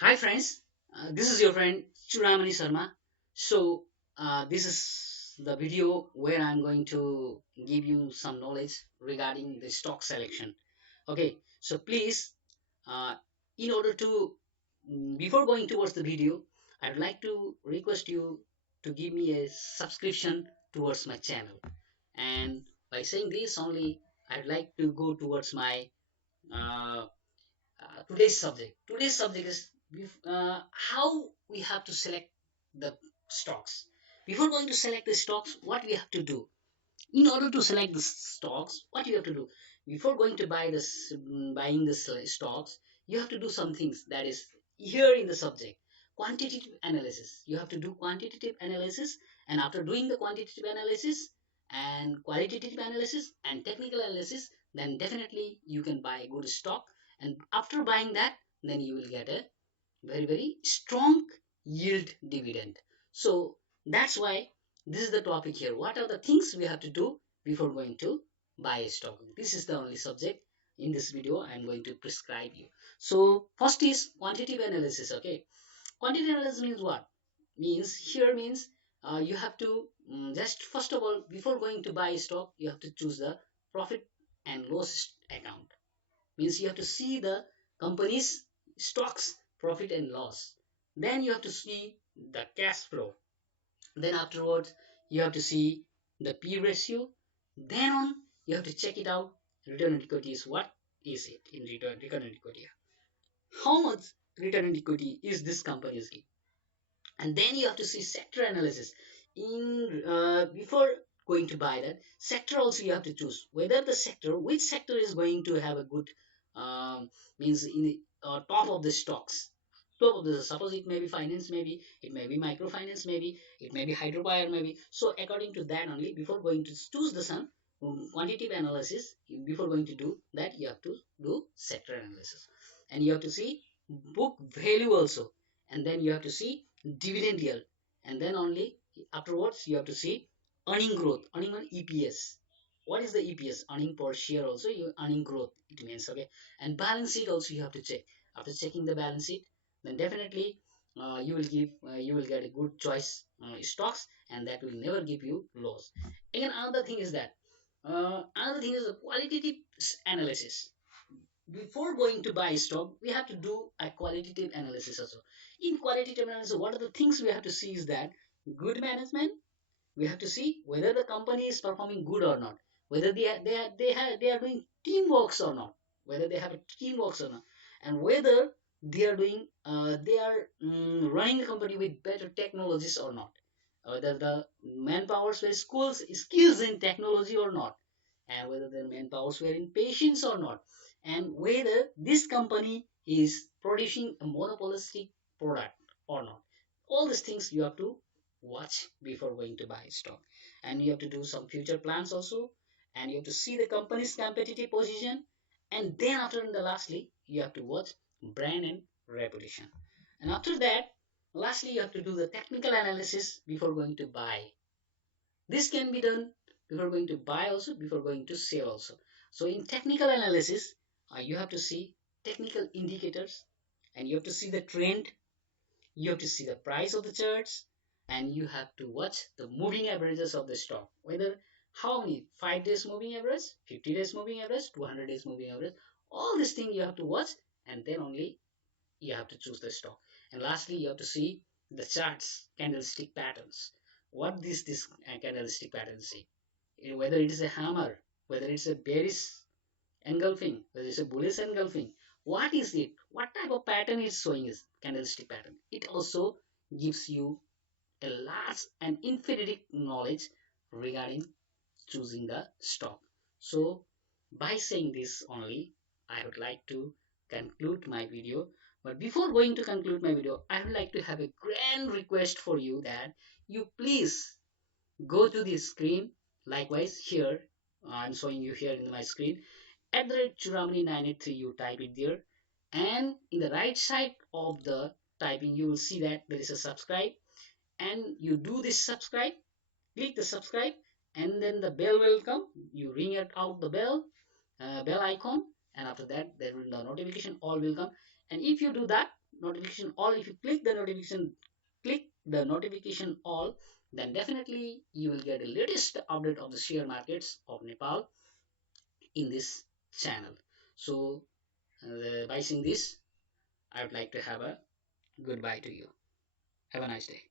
Hi friends, this is your friend Churamani Sharma. This is the video where I'm going to give you some knowledge regarding the stock selection. Okay, so please, uh, in order to before going towards the video, I'd like to request you to give me a subscription towards my channel. And by saying this only, I'd like to go towards my uh, today's subject. Today's subject is how we have to select the stocks. Before going to select the stocks, what we have to do? In order to select the stocks, what you have to do? Before going to buying the stocks, you have to do some things that is here in the subject. Quantitative analysis. You have to do quantitative analysis, and after doing the quantitative analysis and qualitative analysis and technical analysis, then definitely you can buy a good stock. And after buying that, then you will get a very strong yield dividend. So that's why this is the topic here. What are the things we have to do before going to buy a stock? This is the only subject in this video I'm going to prescribe you. So first is quantitative analysis. Okay, quantitative analysis means what? Means here means you have to just first of all, before going to buy a stock, you have to choose the profit and loss account. Means you have to see the company's stocks profit and loss. Then you have to see the cash flow. Then afterwards you have to see the P ratio. Then on you have to check it out. Return on equity is what is it in return on equity? How much return on equity is this company is? And then you have to see sector analysis in before going to buy that sector. Also you have to choose whether the sector, which sector is going to have a good means in the top of the stocks. Top of the, suppose it may be finance, maybe it may be microfinance, maybe it may be hydropower, maybe. So according to that only, before going to choose the some quantitative analysis, before going to do that, you have to do sector analysis, and you have to see book value also, and then you have to see dividend yield, and then only afterwards you have to see earning growth, earning on EPS. What is the EPS? Earning per share. Also you earning growth it means. Okay, and balance sheet also you have to check. After checking the balance sheet, then definitely you will get a good choice stocks, and that will never give you loss. Again, another thing is the qualitative analysis. Before going to buy stock, we have to do a qualitative analysis also. In qualitative analysis, what are the things we have to see is that good management. We have to see whether the company is performing good or not, whether they are doing teamworks or not, whether they have a teamworks or not, and whether they are running the company with better technologies or not, whether the manpowers were skills in technology or not, and whether the manpowers were in patience or not, and whether this company is producing a monopolistic product or not. All these things you have to watch before going to buy stock, and you have to do some future plans also, and you have to see the company's competitive position, and then after the lastly you have to watch brand and reputation, and after that lastly you have to do the technical analysis before going to buy. This can be done before going to buy also, before going to sell also. So in technical analysis, you have to see technical indicators, and you have to see the trend, you have to see the price of the charts, and you have to watch the moving averages of the stock. Whether how many 5 days moving average, 50 days moving average, 200 days moving average, all these things you have to watch, and then only you have to choose the stock. And lastly, you have to see the charts, candlestick patterns. What this candlestick pattern say? Whether it is a hammer, whether it's a bearish engulfing, whether it's a bullish engulfing. What is it? What type of pattern it's showing is candlestick pattern. It also gives you a large and infinite knowledge regarding choosing the stock. So by saying this only, I would like to conclude my video. But before going to conclude my video, I would like to have a grand request for you that you please go to the screen. Likewise here, I'm showing you here in my screen, at the rate Churamani 983, you type it there, and in the right side of the typing you will see that there is a subscribe, and you do this subscribe, click the subscribe, and then the bell will come. You ring it out the bell icon, and after that there will the notification all will come. And if you do that, notification all. If you click the notification all, then definitely you will get the latest update of the share markets of Nepal in this channel. So by saying this, I would like to have a goodbye to you. Have a nice day.